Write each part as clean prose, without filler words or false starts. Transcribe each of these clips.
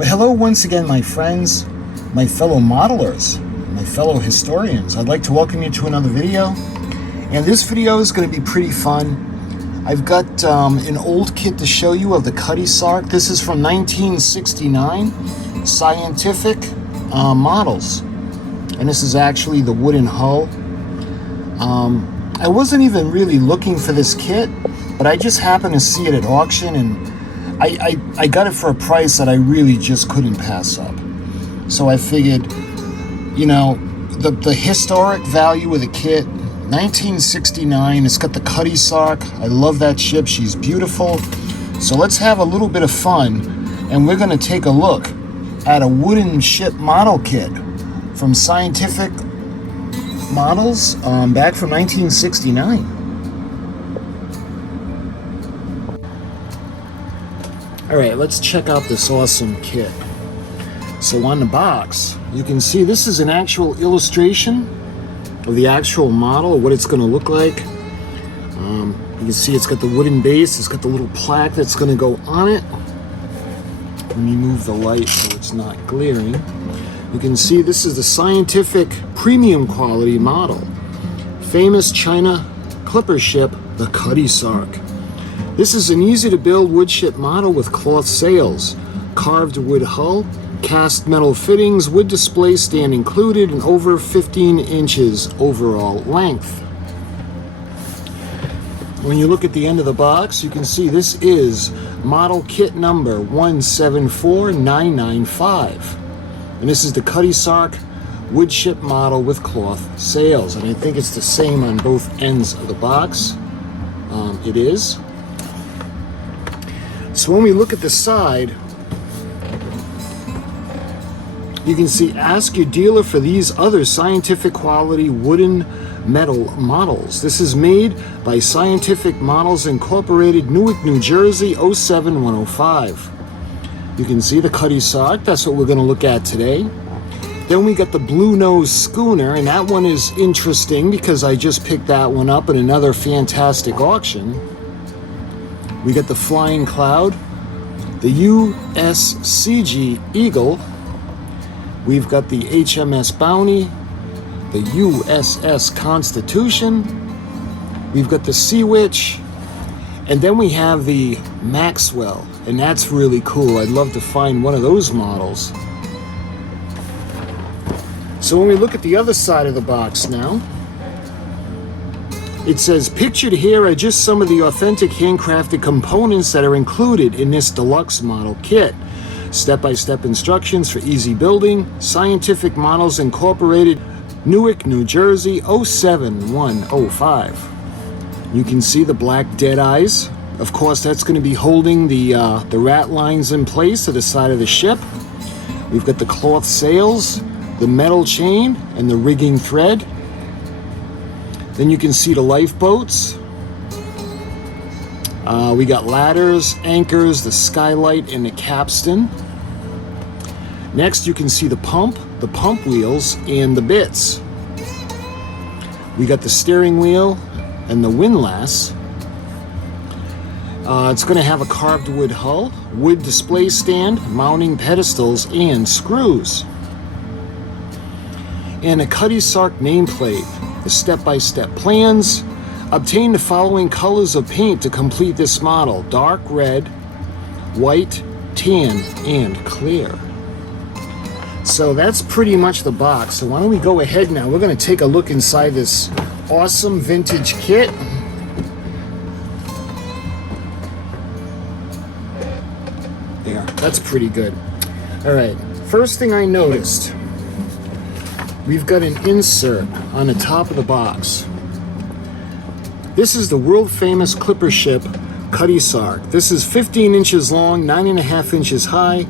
Well, hello once again, my friends, my fellow modelers, my fellow historians. I'd like to welcome you to another video. And this video is going to be pretty fun. I've got an old kit to show you of the CUTTY SARK. This is from 1969, scientific models. And this is actually the wooden hull. I wasn't even really looking for this kit, but I just happened to see it at auction, and I got it for a price that I really just couldn't pass up. So I figured, you know, the historic value of the kit, 1969, it's got the CUTTY SARK. I love that ship, she's beautiful. So let's have a little bit of fun, and we're gonna take a look at a wooden ship model kit from Scientific Models back from 1969. All right, let's check out this awesome kit. So on the box, you can see this is an actual illustration of the actual model, of what it's going to look like. You can see it's got the wooden base, it's got the little plaque that's going to go on it. Let me move the light so it's not glaring. You can see this is the Scientific premium quality model. Famous China clipper ship, the CUTTY SARK. This is an easy to build wood ship model with cloth sails, carved wood hull, cast metal fittings, wood display stand included, and over 15 inches overall length. When you look at the end of the box, you can see this is model kit number 174995. And this is the CUTTY SARK wood ship model with cloth sails. And I think it's the same on both ends of the box. It is. So when we look at the side, you can see, ask your dealer for these other scientific quality wooden metal models. This is made by Scientific Models Incorporated, Newark, New Jersey, 07105. You can see the CUTTY SARK, that's what we're going to look at today. Then we got the Blue Nose Schooner, and that one is interesting because I just picked that one up in another fantastic auction. We got the Flying Cloud, the USCG Eagle. We've got the HMS Bounty, the USS Constitution. We've got the Sea Witch, and then we have the Maxwell, and that's really cool. I'd love to find one of those models. So when we look at the other side of the box now, it says, pictured here are just some of the authentic handcrafted components that are included in this deluxe model kit. Step-by-step instructions for easy building. Scientific Models Incorporated, Newark, New Jersey, 07105. You can see the black dead eyes. Of course, that's going to be holding the rat lines in place to the side of the ship. We've got the cloth sails, the metal chain, and the rigging thread. Then you can see the lifeboats. We got ladders, anchors, the skylight, and the capstan. Next, you can see the pump wheels, and the bits. We got the steering wheel and the windlass. It's going to have a carved wood hull, wood display stand, mounting pedestals, and screws. And a CUTTY SARK nameplate. The step-by-step plans. Obtain the following colors of paint to complete this model: dark red, white, tan, and clear. So that's pretty much the box. So why don't we go ahead now? We're going to take a look inside this awesome vintage kit. There, that's pretty good. All right, first thing I noticed, we've got an insert on the top of the box. This is the world famous clipper ship CUTTY SARK. This is 15 inches long, 9.5 inches high,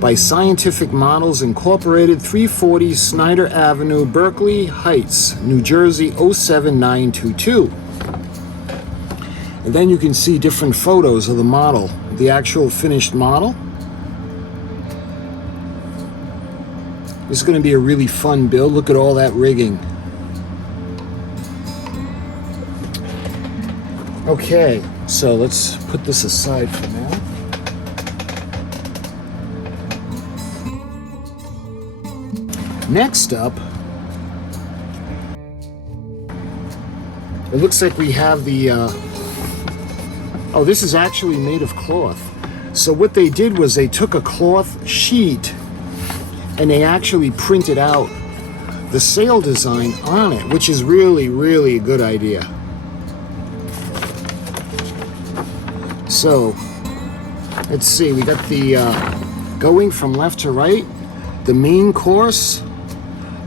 by Scientific Models Incorporated, 340 Snyder Avenue, Berkeley Heights, New Jersey, 07922. And then you can see different photos of the model, the actual finished model. This is going to be a really fun build. Look at all that rigging. Okay, so let's put this aside for now. Next up, it looks like we have the, oh, this is actually made of cloth. So what they did was they took a cloth sheet and they actually printed out the sail design on it, which is really, really a good idea. So, let's see, we got the, going from left to right, the main course,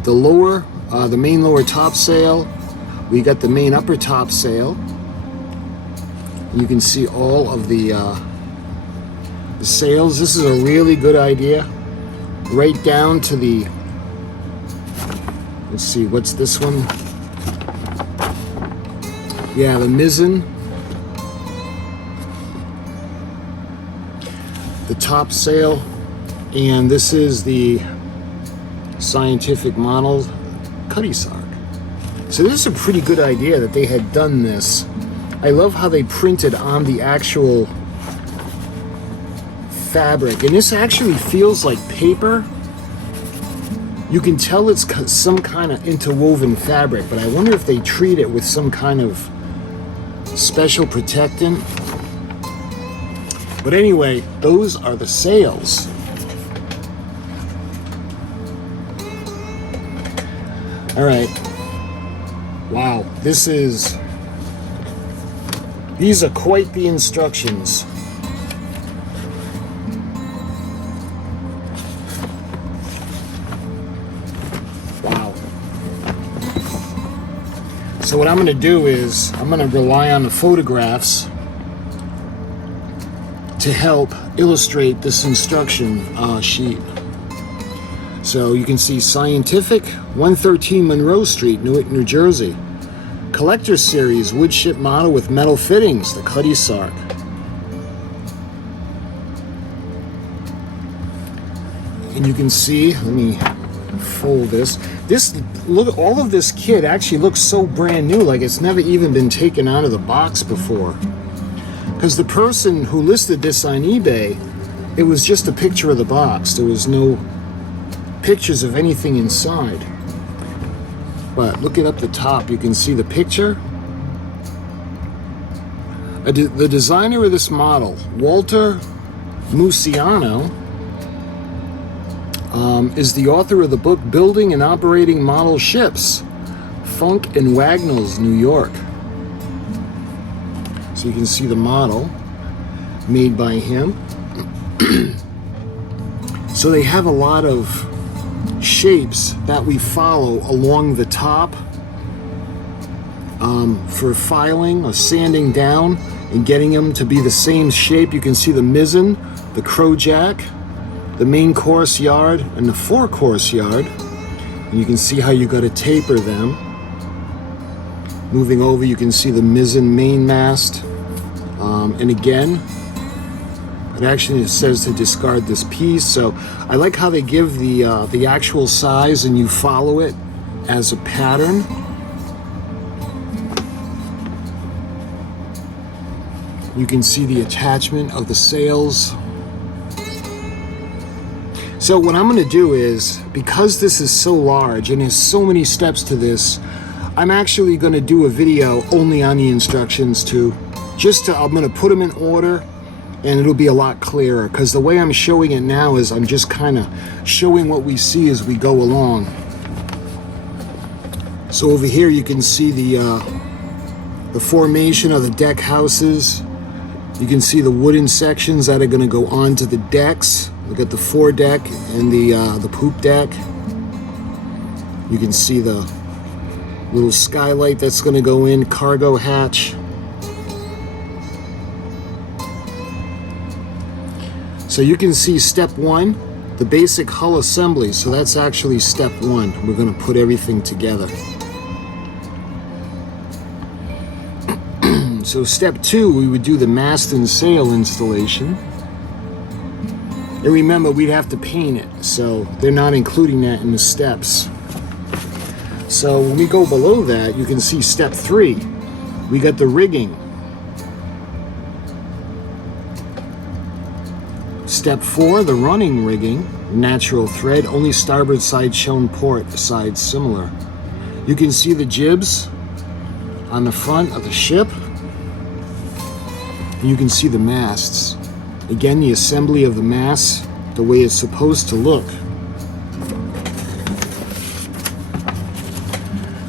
the lower, the main lower topsail, we got the main upper topsail. You can see all of the sails. This is a really good idea. Right down to the, let's see, what's this one? Yeah, the mizzen. The topsail. And this is the scientific model CUTTY SARK. So this is a pretty good idea that they had done this. I love how they printed on the actual fabric, and this actually feels like paper. You can tell it's some kind of interwoven fabric, but I wonder if they treat it with some kind of special protectant. But anyway, those are the sails. All right. Wow, these are quite the instructions. Wow. So what I'm going to do is I'm going to rely on the photographs to help illustrate this instruction sheet. So you can see Scientific, 113 Monroe Street, Newark, New Jersey. Collector Series wood ship model with metal fittings, the CUTTY SARK. And you can see, let me fold this. Look, all of this kit actually looks so brand new, like it's never even been taken out of the box before. Because the person who listed this on eBay, it was just a picture of the box. There was no pictures of anything inside. But look it up the top, you can see the picture. The designer of this model, Walter Musiano, is the author of the book Building and Operating Model Ships, Funk and Wagnalls, New York. So you can see the model made by him. So they have a lot of shapes that we follow along the top for filing or sanding down and getting them to be the same shape. You can see the mizzen, the crojack, the main course yard, and the forecourse yard. And you can see how you got to taper them. Moving over, you can see the mizzen mainmast. And again, it actually says to discard this piece. So I like how they give the actual size and you follow it as a pattern. You can see the attachment of the sails. So what I'm going to do is, because this is so large and there's so many steps to this, I'm actually going to do a video only on the instructions too. I'm going to put them in order, and it'll be a lot clearer, because the way I'm showing it now is I'm just kind of showing what we see as we go along. So over here you can see the formation of the deck houses. You can see the wooden sections that are going to go onto the decks. Look at the foredeck and the poop deck. You can see the little skylight that's going to go in, cargo hatch. So you can see step one, the basic hull assembly. So that's actually step one. We're going to put everything together. So step two, we would do the mast and sail installation. And remember, we'd have to paint it, so they're not including that in the steps. So when we go below that, you can see step three. We got the rigging. Step four, the running rigging. natural thread, only starboard side shown, port side similar. You can see the jibs on the front of the ship. You can see the masts. Again, the assembly of the masts, the way it's supposed to look.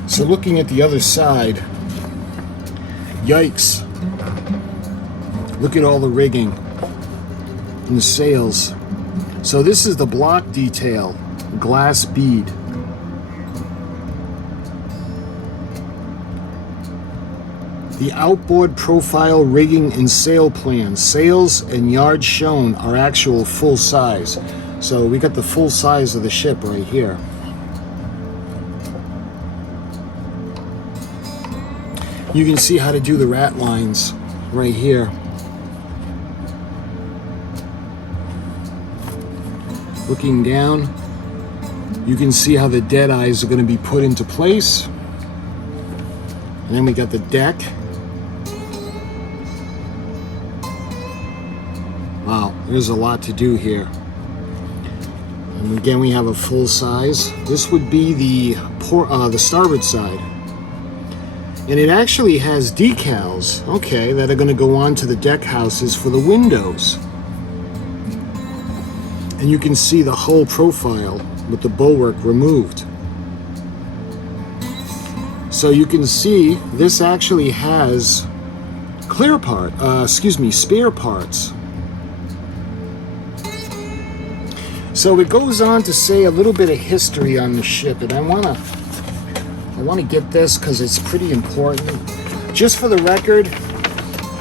So looking at the other side, yikes. Look at all the rigging and the sails. So this is the block detail, glass bead. The outboard profile rigging and sail plans. Sails and yards shown are actual full size. So we got the full size of the ship right here. You can see how to do the rat lines right here. Looking down, you can see how the dead eyes are going to be put into place. And then we got the deck. Wow, there's a lot to do here. And again, we have a full size. This would be the starboard side. And it actually has decals, okay, that are going to go on to the deck houses for the windows. And you can see the hull profile with the bulwark removed. So you can see this actually has spare parts. So it goes on to say a little bit of history on the ship, and I want to get this because it's pretty important. Just for the record,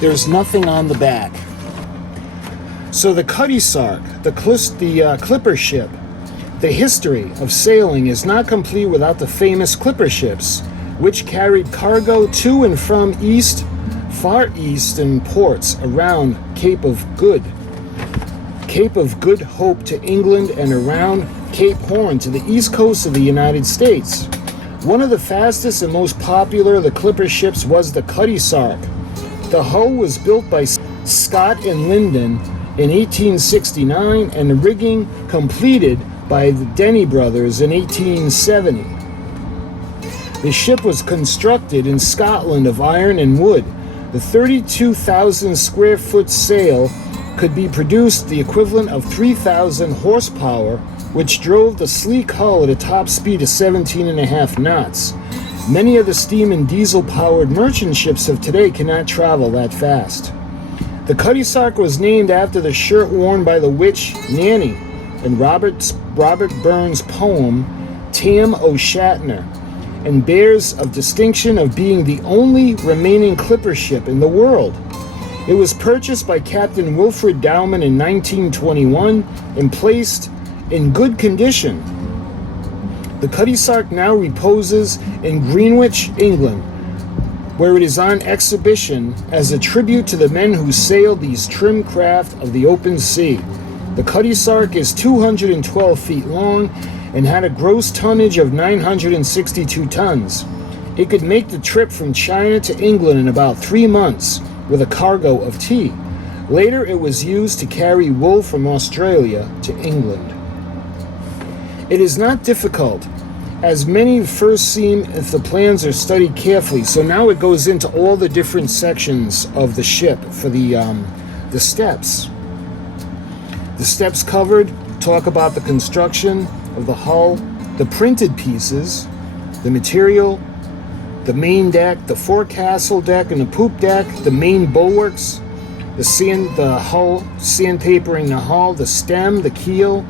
there's nothing on the back. So the CUTTY SARK, the clipper ship, the history of sailing is not complete without the famous clipper ships, which carried cargo to and from Far Eastern ports around Cape of Good Hope to England, and around Cape Horn to the east coast of the United States. One of the fastest and most popular of the clipper ships was the CUTTY SARK. The hull was built by Scott and Linden in 1869, and the rigging completed by the Denny brothers in 1870. The ship was constructed in Scotland of iron and wood. The 32,000 square foot sail could be produced the equivalent of 3,000 horsepower, which drove the sleek hull at a top speed of 17.5 knots. Many of the steam and diesel powered merchant ships of today cannot travel that fast. The CUTTY SARK was named after the shirt worn by the witch Nanny in Robert Burns' poem Tam O'Shanter, and bears of distinction of being the only remaining clipper ship in the world. It was purchased by Captain Wilfred Dowman in 1921 and placed in good condition. The CUTTY SARK now reposes in Greenwich, England, where it is on exhibition as a tribute to the men who sailed these trim craft of the open sea. The CUTTY SARK is 212 feet long and had a gross tonnage of 962 tons. It could make the trip from China to England in about 3 months with a cargo of tea. Later, it was used to carry wool from Australia to England. It is not difficult, as many first seem if the plans are studied carefully. So now it goes into all the different sections of the ship for the steps. The steps covered talk about the construction of the hull, the printed pieces, the material, the main deck, the forecastle deck and the poop deck, the main bulwarks, the hull, sandpapering the hull, the stem, the keel,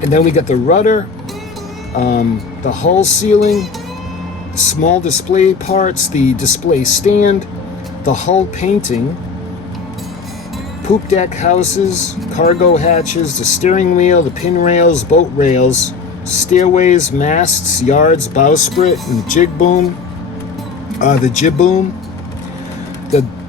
and then we got the rudder, the hull ceiling, small display parts, the display stand, the hull painting, poop deck houses, cargo hatches, the steering wheel, the pin rails, boat rails, stairways, masts, yards, bowsprit, and jib boom,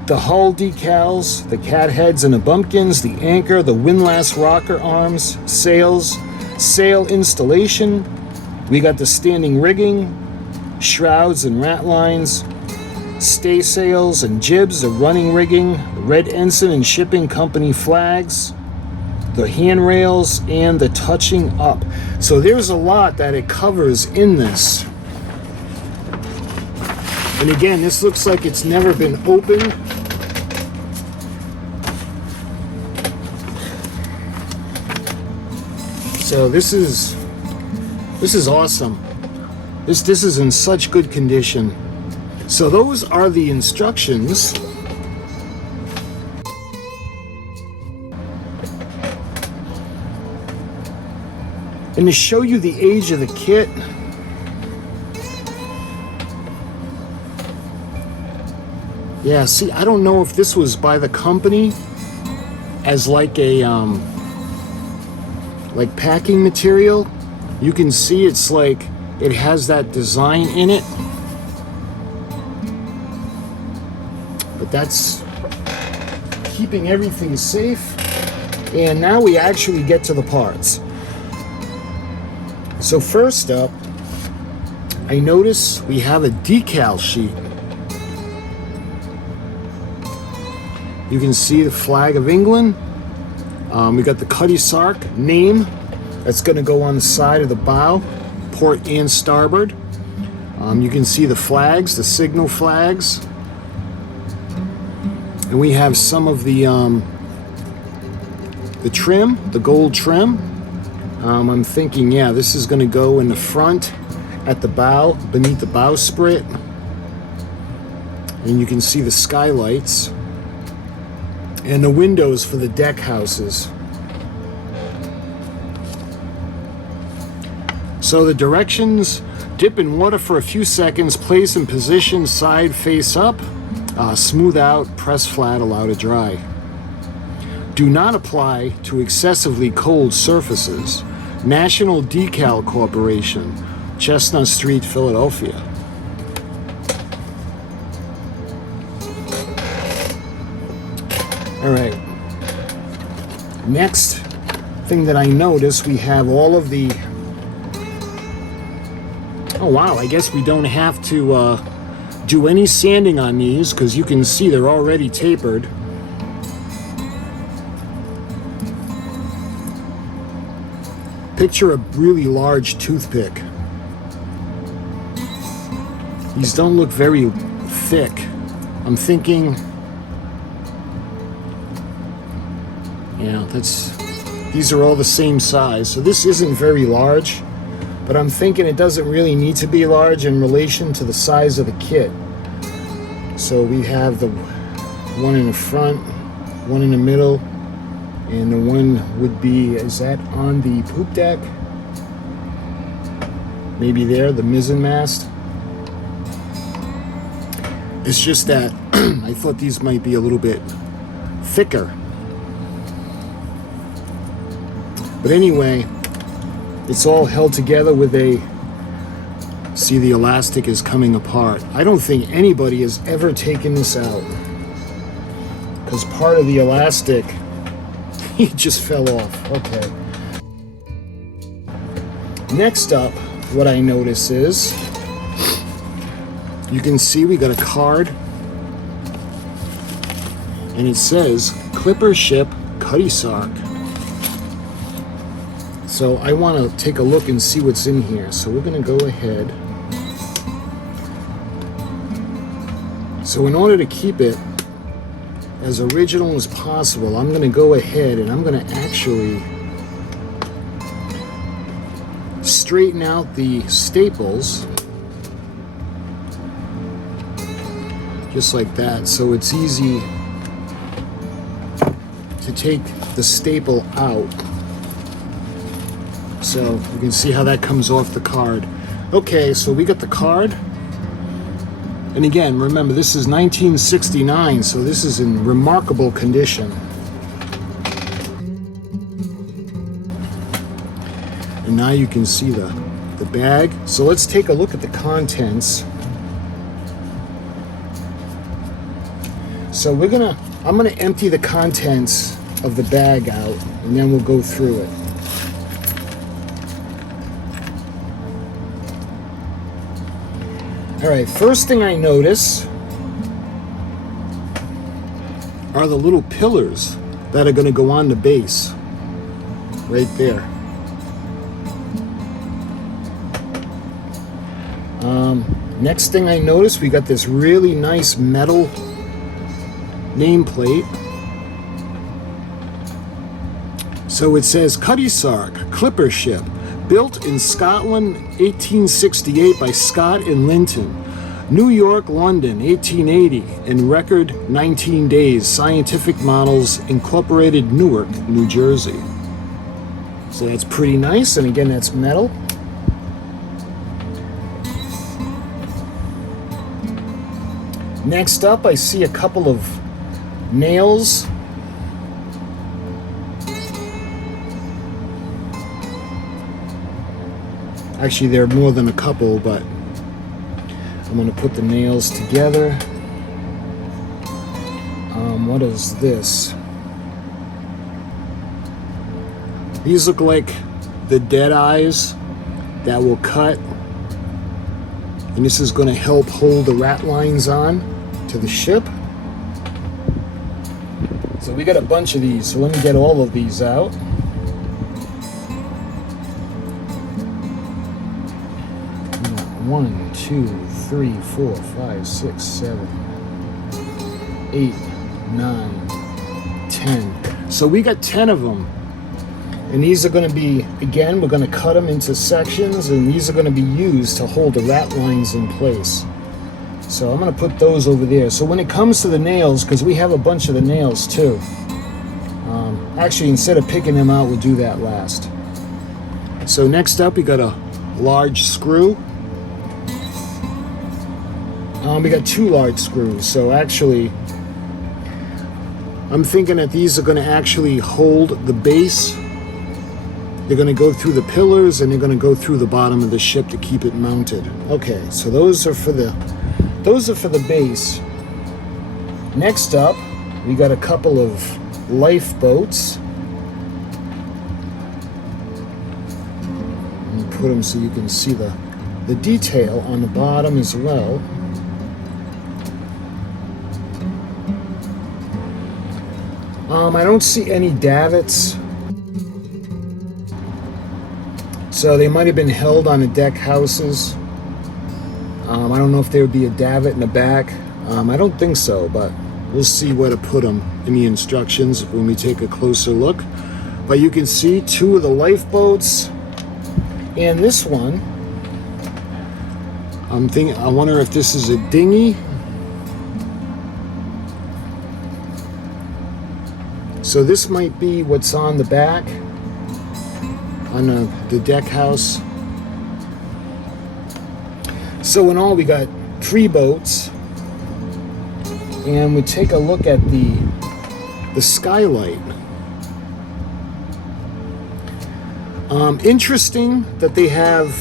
the hull decals, the cat heads and the bumpkins, the anchor, the windlass rocker arms, sails, sail installation. We got the standing rigging, shrouds and rat lines, stay sails and jibs, the running rigging, the red ensign and shipping company flags, the handrails, and the touching up. So there's a lot that it covers in this. And again, this looks like it's never been opened. So this is awesome. This is in such good condition. So those are the instructions. And to show you the age of the kit, yeah, see, I don't know if this was by the company as like a like packing material. You can see it's like it has that design in it, but that's keeping everything safe. And now we actually get to the parts. So first up, I notice we have a decal sheet. You can see the flag of England. We got the CUTTY SARK name that's going to go on the side of the bow, port and starboard. You can see the flags, the signal flags. And we have some of the trim, the gold trim. I'm thinking, yeah, this is going to go in the front at the bow, beneath the bowsprit. And you can see the skylights and the windows for the deck houses. So the directions: dip in water for a few seconds, place in position, side face up, smooth out, press flat, allow to dry. Do not apply to excessively cold surfaces. National Decal Corporation, Chestnut Street, Philadelphia. All right. Next thing that I noticed, we have all of the... Oh wow, I guess we don't have to do any sanding on these, because you can see they're already tapered. Picture a really large toothpick. These don't look very thick. I'm thinking, yeah, these are all the same size. So this isn't very large, but I'm thinking it doesn't really need to be large in relation to the size of the kit. So we have the one in the front, one in the middle, and the one would be, is that on the poop deck? Maybe there, the mizzen mast. It's just that I thought these might be a little bit thicker. But anyway, it's all held together with a, see, the elastic is coming apart. I don't think anybody has ever taken this out, because part of the elastic, it just fell off. Okay. Next up, what I notice is, you can see we got a card, and it says Clipper Ship CUTTY SARK. So I want to take a look and see what's in here. So we're going to go ahead. So in order to keep it as original as possible, I'm going to go ahead and I'm going to actually straighten out the staples just like that, so it's easy to take the staple out. So you can see how that comes off the card. Okay, so we got the card. And again, remember, this is 1969, so this is in remarkable condition. And now you can see the bag. So let's take a look at the contents. So I'm gonna empty the contents of the bag out, and then we'll go through it. All right, first thing I notice are the little pillars that are going to go on the base. right there. Next thing I noticed, we got this really nice metal nameplate. So it says CUTTY SARK, clipper ship, built in Scotland 1868 by Scott and Linton. New York, London, 1880, in record 19 days. Scientific Models Incorporated, Newark, New Jersey. So that's pretty nice, and again, that's metal. Next up, I see a couple of nails. Actually, there are more than a couple, but I'm going to put the nails together. What is this? These look like the dead eyes that will cut, and this is going to help hold the rat lines on to the ship. So we got a bunch of these, so let me get all of these out. One, two, three, 4, 5, 6, 7, 8, 9, 10. So we got 10 of them. And these are going to be, again, we're going to cut them into sections, and these are going to be used to hold the rat lines in place. So I'm going to put those over there. So when it comes to the nails, because we have a bunch of the nails too. Actually, instead of picking them out, we'll do that last. So next up, we got a large screw. We got 2 large screws. So actually, I'm thinking that these are going to actually hold the base. They're going to go through the pillars, and they're going to go through the bottom of the ship to keep it mounted. Okay, so those are for the base. Next up, we got a couple of lifeboats. Let me put them so you can see the detail on the bottom as well. I don't see any davits. So they might have been held on the deck houses. I don't know if there would be a davit in the back. I don't think so, but we'll see where to put them in the instructions when we take a closer look. But you can see 2 of the lifeboats, and this one, I wonder if this is a dinghy. So this might be what's on the back, on the deck house. So in all, we got 3 boats, and we take a look at the skylight. Interesting that they have.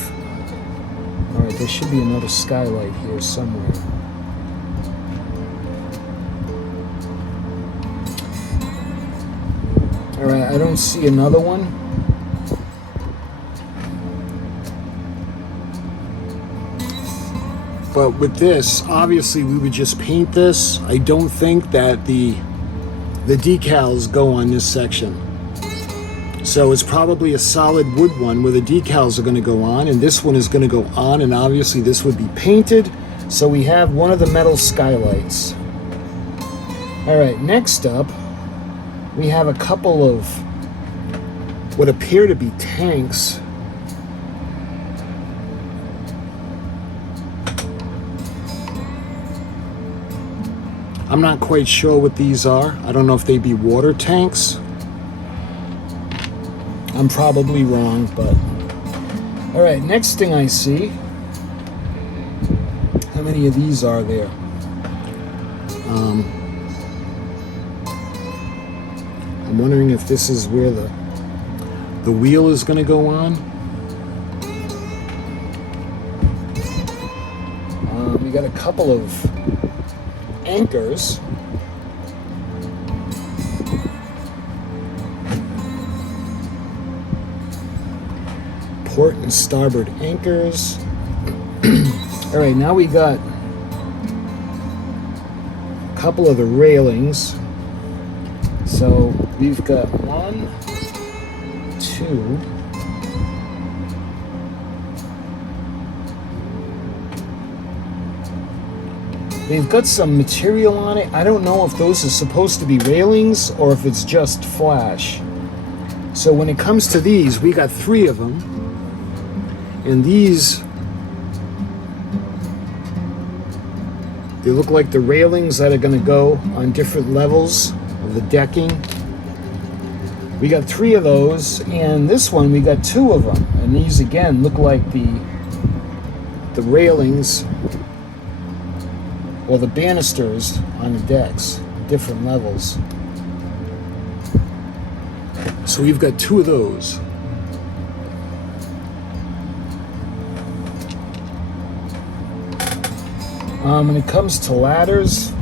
All right, there should be another skylight here somewhere. All right, I don't see another one. But with this, obviously we would just paint this. I don't think that the decals go on this section. So it's probably a solid wood one where the decals are going to go on, and this one is going to go on, and obviously this would be painted. So we have one of the metal skylights. All right, next up, we have a couple of what appear to be tanks. I'm not quite sure what these are. I don't know if they be water tanks. I'm probably wrong, but... All right, next thing I see. How many of these are there? I'm wondering if this is where the wheel is going to go on. We got a couple of anchors. Port and starboard anchors. All right, now we got a couple of the railings. So we've got 1, 2, two. They've got some material on it. I don't know if those are supposed to be railings or if it's just flash. So when it comes to these, we got 3 of them. And these, they look like the railings that are going to go on different levels of the decking. We got 3 of those, and this one we got 2 of them. And these again look like the railings or the banisters on the decks, different levels. So we've got 2 of those. When it comes to ladders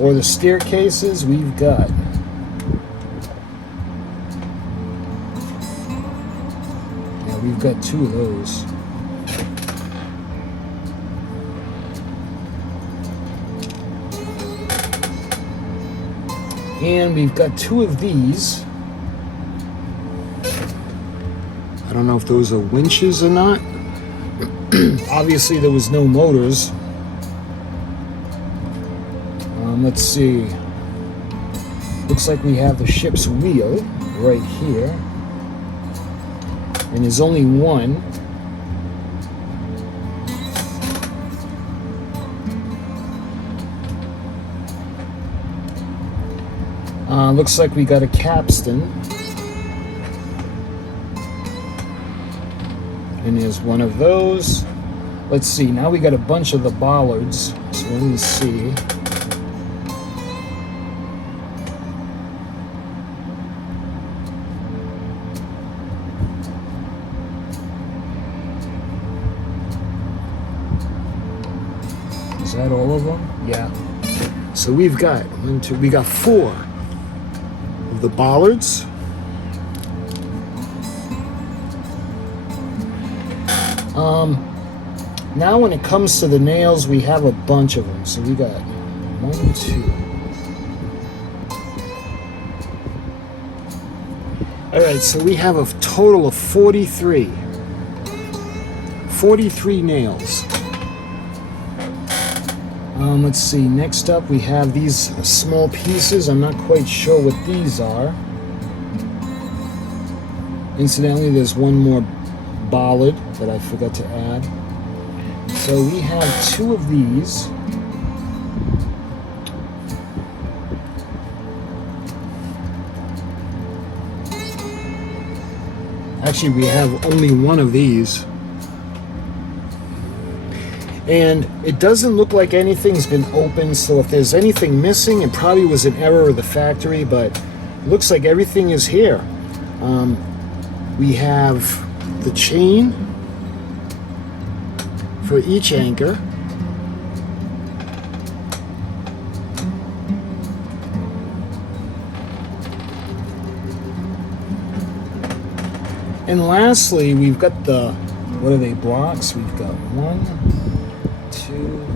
or the staircases, we've got we've got 2 of those. And we've got 2 of these. I don't know if those are winches or not. Obviously there was no motors. Let's see. Looks like we have the ship's wheel right here. And there's only one. Looks like we got a capstan. And there's one of those. Let's see, now we got a bunch of the bollards. So let me see. Is that all of them? Yeah. So we've got we got 4 of the bollards. Now when it comes to the nails, we have a bunch of them. So we got 1, 2. All right, so we have a total of 43. 43 nails. Let's see, next up we have these small pieces. I'm not quite sure what these are. Incidentally, there's one more bollard that I forgot to add. So we have 2 of these. Actually, we have only 1 of these. And it doesn't look like anything's been opened, so if there's anything missing, it probably was an error of the factory, but it looks like everything is here. We have the chain for each anchor. And lastly, we've got the, what are they, blocks? We've got 1, 2.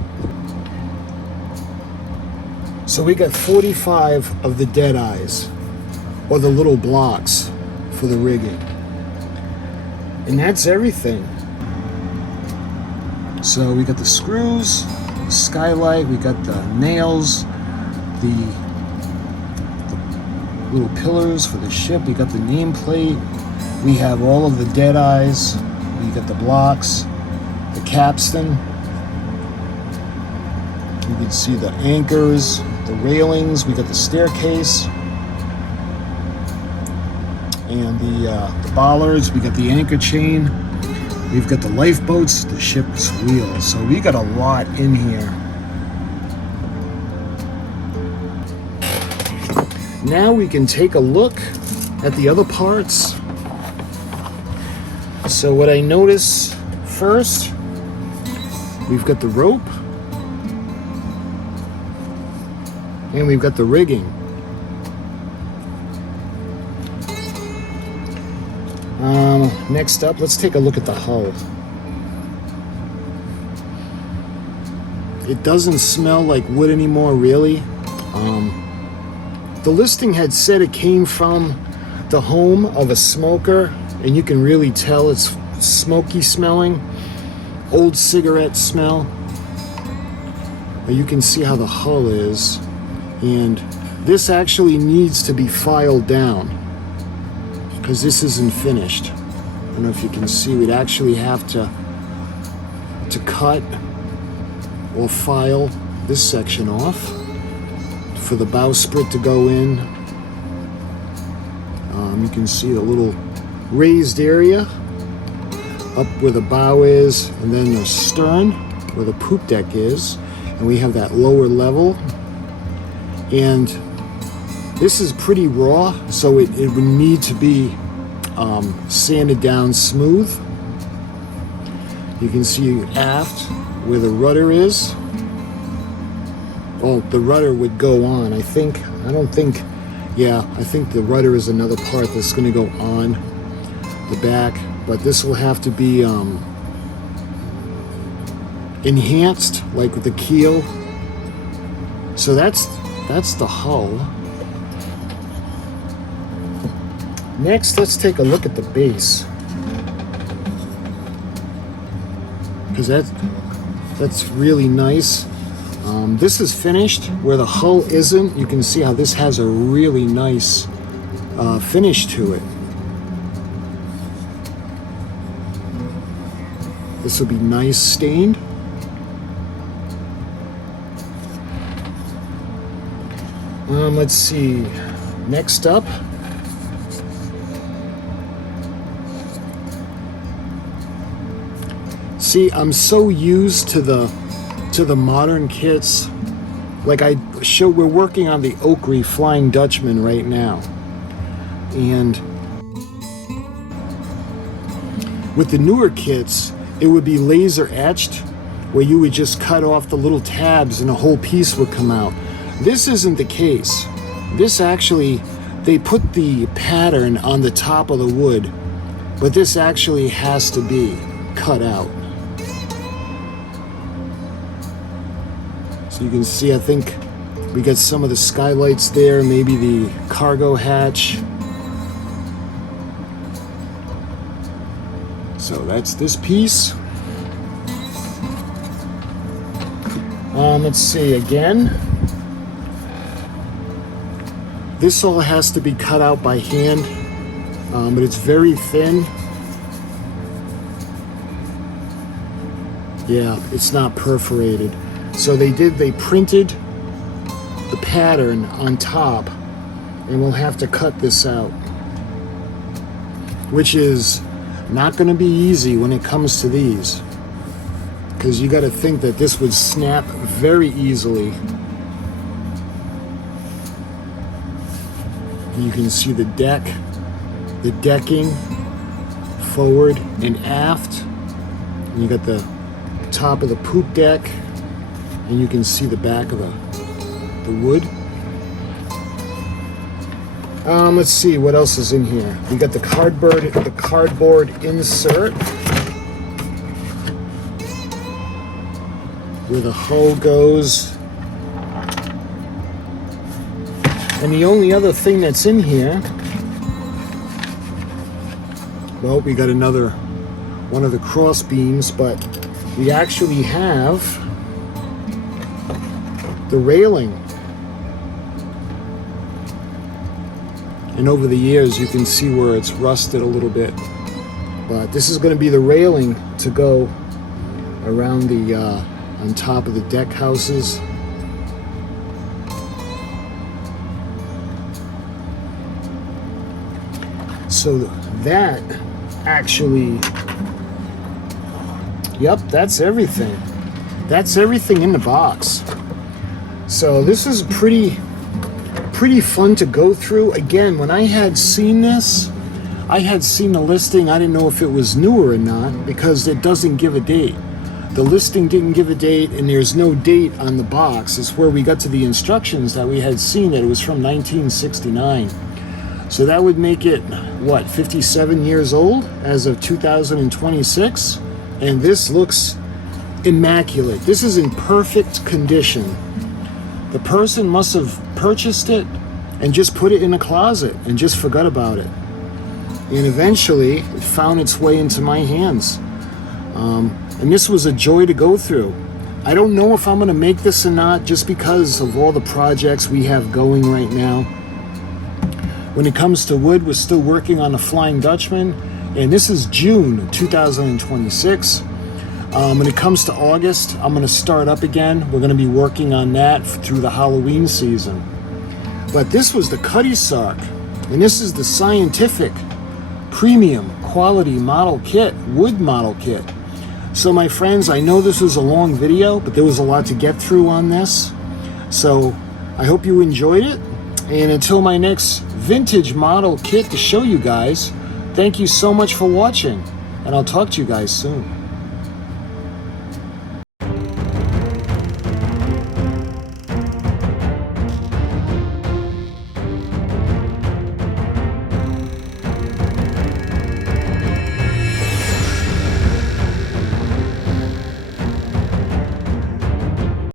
So we got 45 of the dead eyes, or the little blocks for the rigging. And that's everything. So we got the screws, the skylight, we got the nails, the little pillars for the ship, we got the nameplate, we have all of the dead eyes, we got the blocks, the capstan, you can see the anchors, the railings, we got the staircase, and the bollards, we got the anchor chain, we've got the lifeboats, the ship's wheel. So we got a lot in here. Now we can take a look at the other parts. So what I notice first, we've got the rope and we've got the rigging. Next up, let's take a look at the hull. It doesn't smell like wood anymore, really. The listing had said it came from the home of a smoker, and you can really tell it's smoky smelling, old cigarette smell. You can see how the hull is, and this actually needs to be filed down because this isn't finished. I don't know if you can see, we'd actually have to cut or file this section off for the bowsprit to go in. You can see the little raised area up where the bow is, and then the stern where the poop deck is, and we have that lower level. And this is pretty raw, so it would need to be sanded down smooth. You can see aft where the rudder is. Oh, the rudder would go on. I think the rudder is another part that's going to go on the back, but this will have to be enhanced, like with the keel. So that's the hull. Next, let's take a look at the base, because that's really nice. This is finished. Where the hull isn't, you can see how this has a really nice finish to it. This will be nice stained. Let's see. Next up, see, I'm so used to the modern kits. Like we're working on the Oakley Flying Dutchman right now, and with the newer kits, it would be laser etched, where you would just cut off the little tabs and a whole piece would come out. This isn't the case. This actually, they put the pattern on the top of the wood, but this actually has to be cut out. So you can see, I think we got some of the skylights there, maybe the cargo hatch. So that's this piece. Let's see again. This all has to be cut out by hand, but it's very thin. Yeah, it's not perforated. So they printed the pattern on top, and we'll have to cut this out, which is not going to be easy when it comes to these, because you got to think that this would snap very easily. You can see the deck, the decking, forward and aft. And you got the top of the poop deck, and you can see the back of the wood. Let's see what else is in here. We got the cardboard insert where the hull goes. And the only other thing that's in here, well, we got another one of the cross beams, but we actually have the railing. And over the years, you can see where it's rusted a little bit. But this is going to be the railing to go around the on top of the deck houses. So that actually, yep, that's everything. That's everything in the box. So this is pretty fun to go through. Again, when I had seen this, I had seen the listing. I didn't know if it was newer or not, because it doesn't give a date. The listing didn't give a date, and there's no date on the box. It's where we got to the instructions that we had seen that it was from 1969. So that would make it, what, 57 years old as of 2026? And this looks immaculate. This is in perfect condition. The person must have purchased it and just put it in a closet and just forgot about it. And eventually it found its way into my hands. And this was a joy to go through. I don't know if I'm going to make this or not, just because of all the projects we have going right now. When it comes to wood, we're still working on the Flying Dutchman, and this is June 2026. When it comes to August, I'm going to start up again. We're going to be working on that through the Halloween season. But this was the CUTTY SARK, and this is the scientific premium quality model kit, wood model kit. So my friends, I know this was a long video, but there was a lot to get through on this. So I hope you enjoyed it. And until my next vintage model kit to show you guys, thank you so much for watching, and I'll talk to you guys soon.